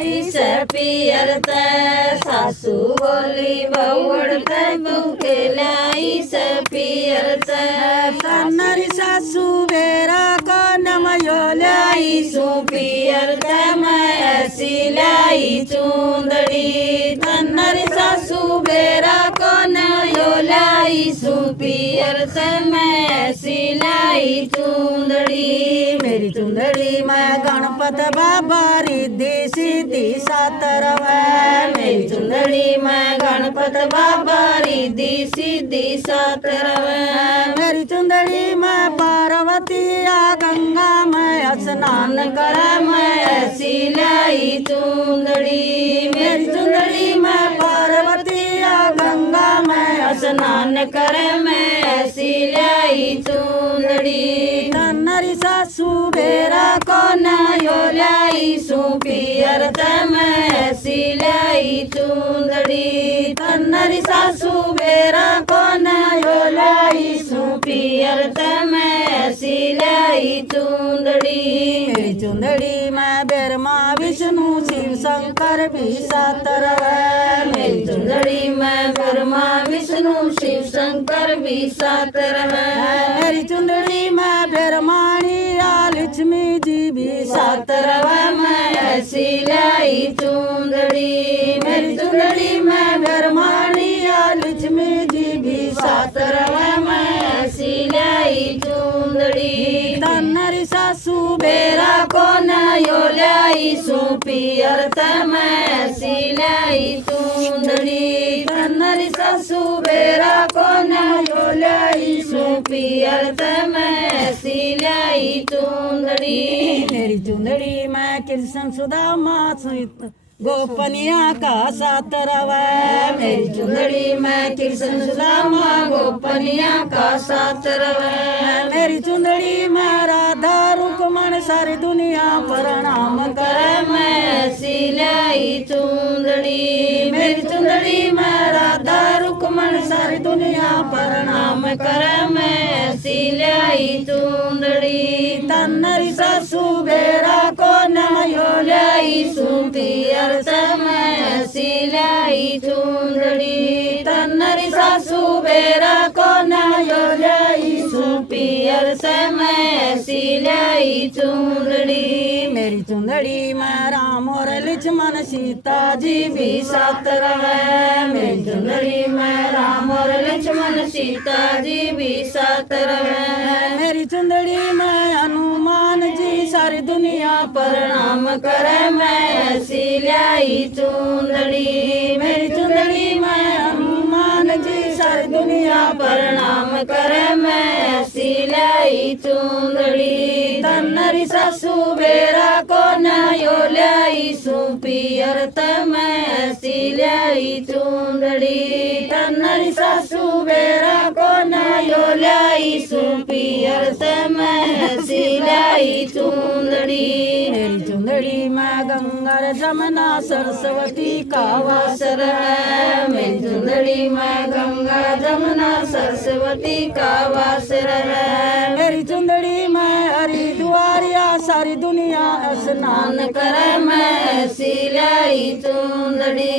ईस पियर ते सासू बोली बहुवड़ ते बुकेला ईस पियर ते तन्नरी सासू बेरा को नमयोल्या ईसु पियर ते मैं ऐसी लाई चूंदड़ी तन्नरी सासू बेरा को नयोला ईसु पियर ते मैं ऐसी लाई चूंदड़ी मेरी चुंदड़ी मैं गणपत बाबा रिद्धि सिद्धि सातरवे मेरी चुंदड़ी मैं गणपत बाबा रिद्धि सिद्धि सातरवे मेरी चुंदड़ी मैं पार्वती या गंगा मैं स्नान कर मैं ऐसी लाई चूंदड़ी मेरी चुंदड़ी मैं पार्वती या गंगा मैं स्नान कर मैं ऐसी लाई चूंदड़ी तन्नरी सासू बेरा को यो लाई सु पियर ते मैं ऐसी लाई चूंदड़ी तन्नरी सासू बेरा को यो लाई सु पियर ते मैं ऐसी लाई चूंदड़ी मेरी चुंदड़ी मैं बेरमा विष्णु शिव शंकर भी सातरवे मेरी चुंदड़ी मैं ब्रह्मा विष्णु शिव शंकर भी सातरवे मेरी चुंदड़ी मैं बेरमाणी या लक्ष्मी जी भी सातरवा मैं ऐसी लाई चूंदड़ी मेरी चुंदड़ी मैं बेरमानी या लक्ष्मी जी भी सातरवा मैं ऐसी लाई चूंदड़ी तन्नरी सासू बेरा को नयो लाई सु पियर ते मैं ऐसी लाई चूंदड़ी तन्नरी सासू बेरा को नयो लाई सु पियर ते मैं ऐसी लाई चूंदड़ी मेरी चुंदड़ी मैं कृष्ण सुदामा सहित गोपनिया का सातरवा मेरी चुंदड़ी मैं कृष्ण सुदामा गोपनिया का सातरवा मेरी चुंदड़ी मैं राधा रुकमण सारी दुनिया प्रणाम कर मैं ऐसी लाई चूंदड़ी मेरी चुंदड़ी मैं राधा रुकमण सारी दुनिया प्रणाम कर मैं ऐसी लाई चूंदड़ी तन्नरी सासू बेरा को नयो लाई सु पियर ते मैं ऐसी लाई चूंदड़ी तन्नरी सासू बेरा को नयो लाई सु पियर ते मैं ऐसी लाई चूंदड़ी मेरी चुंदड़ी मैं राम और लक्ष्मण सीता जी भी सातरवे मेरी चुंदड़ी मैं राम और लक्ष्मण सीता जी भी सातरवे मेरी चुंदड़ी मैं हनुमान जी सारी दुनिया प्रणाम करे मैं ऐसी लाई चूंदड़ी मेरी चुंदड़ी मैं हनुमान जी सारी दुनिया प्रणाम करे मैं ऐसी लाई चूंदड़ी तन्नरी सासू बेरा को नयो लाई सु पियर ते मैं ऐसी लाई चूंदड़ी तन्नरी सासू बेरा को नयो लाई सु पियर ते मैं ऐसी लाई चूंदड़ी मेरी चुंदड़ी मैं गंगा जमुना सरस्वती का वासर है मेरी चुंदड़ी मैं गंगा जमुना सरस्वती का वासर है मेरी चुंदड़ी मैं हरिद्वारिया सारी दुनिया स्नान करे मैं ऐसी लाई चूंदड़ी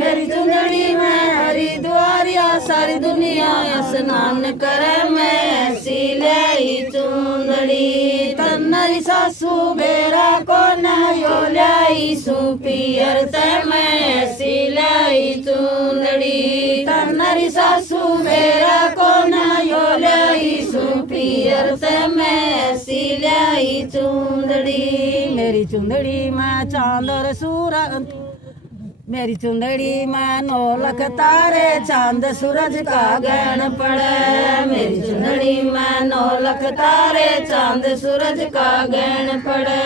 मेरी चुंदड़ी मैं हरिद्वारिया सारी दुनिया स्नान करे मैं ऐसी लाई चूंदड़ी तन्नरी सासू बेरा को नयो लाई सु पियर ते मैं ऐसी लाई चूंदड़ी तन्नरी सासू बेरा को नयो लाई सु पियर ते मैं ऐसी लाई चूंदड़ी मेरी चुंदड़ी मैं चांद और सूरज मेरी चुंदड़ी मैं 9 लाख तारे चांद सूरज का गहन पड़े मेरी चुंदड़ी मैं 9 लाख तारे चांद सूरज का गहन पड़े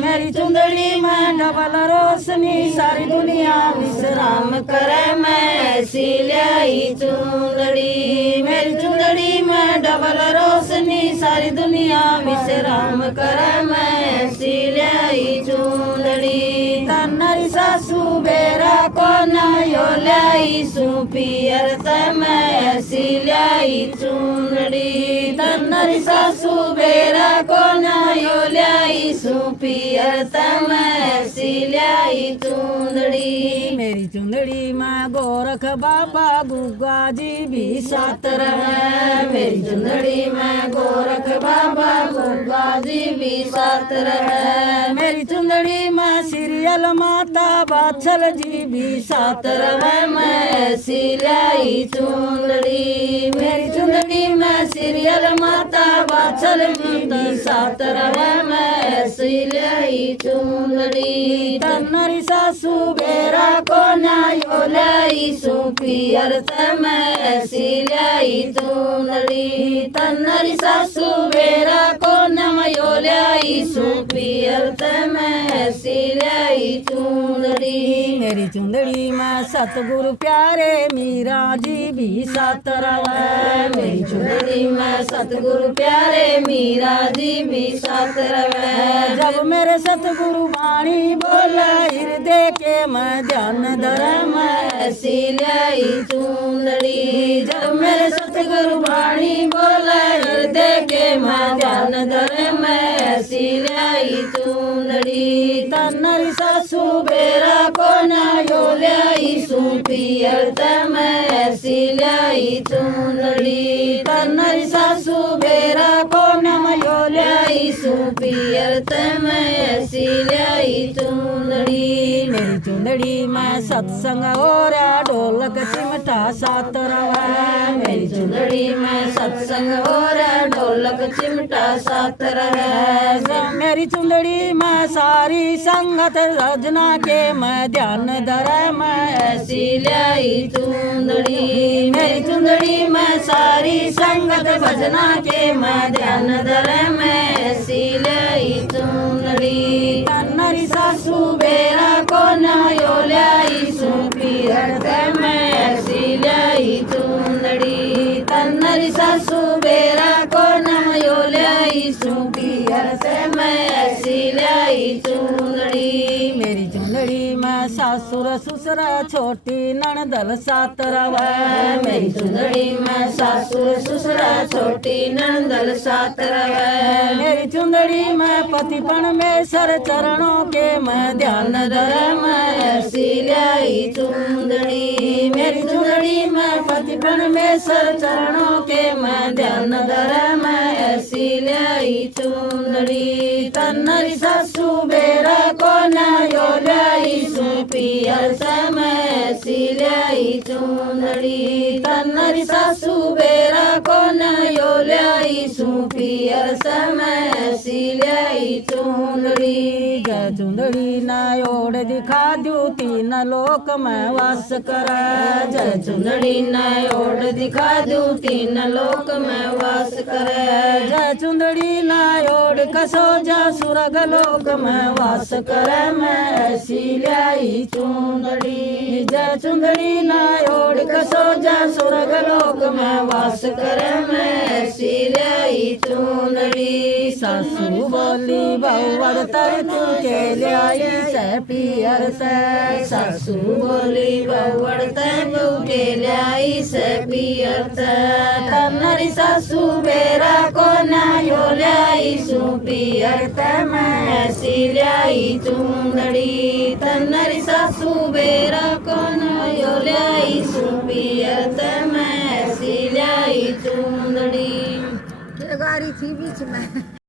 मेरी चुंदड़ी मैं डबल रोशनी सारी दुनिया विश्राम करे मैं ऐसी लाई चुंदड़ी मेरी चुंदड़ी मैं डबल रोशनी सारी दुनिया विश्राम करे मैं ऐसी लाई चुंदड़ी तन्नरी सासू बेरा को नयो ल्याई सु पियर त मैं सिलाई चुंदड़ी तन्नरी सासू बेरा को नयो ल्याई सु पियर त मैं सिलाई चुंदड़ी मेरी चुंदड़ी में गोरख बाबा गुग्गा जी भी साथ रहे मेरी चुंदड़ी में गोरख बाबा गुग्गा जी भी साथ रहे मेरी चुंदड़ी में सीरियल माता बाछल जी भी साथ रहे मैं सिलाई चुंदड़ी मेरी चुंदड़ी में सीरियल माता बाछल जी साथ रहे मैं सिलाई चुंदड़ी तन्नरी सासू बेरा को नयो ल्याई सु पियर त मैं सिलाई चुंदड़ी तन्नरी सासू बेरा को नयो ल्याई सु पियर त मैं सिलाई चुंदड़ी मेरी चुंदड़ी में सतगुरु प्यारे मीरा जी भी साथ रहे मेरी चुंदड़ी में सतगुरु प्यारे मीरा जी भी साथ रहे जब मेरे सतगुरु वाणी बोला हृदय के मैं ध्यान धर मैं सिलाई चुंदड़ी जब मेरे सतगुरु वाणी बोला हृदय के मैं ध्यान धर मैं सिलाई चुंदड़ी तन्नरी सासू बेरा को नयो ल्याई सु पियर त मैं सिलाई चुंदड़ी तन्नरी सासू बेरा को नयो ल्याई सु पियर त मैं सिलाई चुंदड़ी मेरी चुंदड़ी में सत्संग और ढोलक चिमटा साथ रहे मेरी चुंदड़ी में सत्संग और ढोलक चिमटा साथ रहे मेरी चुंदड़ी में सारी संगत रजना के मैं ध्यान धर मैं सिलाई चुंदड़ी मेरी चुंदड़ी में सारी संगत भजना के मैं ध्यान धर मैं सिलाई चुंदड़ी तन्नरी सासू बेरा को नयो ल्याई सु पियर त मैं सिलाई चुंदड़ी तन्नरी सासू बेरा को नयो ल्याई सु पियर त मैं सिलाई चुंदड़ी मेरी चुंदड़ी में सासुर ससुर छोटी ननदल साथ रहे मेरी चुंदड़ी में सासुर ससुरा छोटी नंदल साथ रहे मेरी चुंदड़ी में पति परमेश्वर चरणों के मैं ध्यान धर मैं सिलाई चुंदड़ी मेरी चुंदड़ी में पति परमेश्वर चरणों के मैं ध्यान धर मैं सिलाई चुंदड़ी तन्नरी सासू बेरा को नयो ल्याई सु पियर त मैं सिलाई चुंदड़ी तन्नरी सासू बेरा को नयो ल्याई सु पियर त मैं सिलाई चुंदड़ी जय चुंदड़ी ना ओढ़ दिखा दू तीन लोक में वास कर जय चुंदड़ी न ओढ़ दिखा दू तीन लोक में वास करे जय चुंदड़ी ना ओढ़ कसो जा सुरग लोक में वास कर मैं सिलाई चुंदड़ी जय चुंदड़ी ना ओढ़ कसो जा सुरग लोक में वास करे मैं सिलाई चुंदड़ी सासू बोली बहुवर तर तू के ल्याई से पियर से सासू बोली बवड़ तू के ल्याई से पियर तन्नरी सासू बेरा को नयो ल्याई सु पियर त मैं सिलाई चुंदड़ी तन्नरी सासू बेरा को नयो ल्याई सु पियर त मैं सिलाई चुंदड़ी गाड़ी थी बीच में।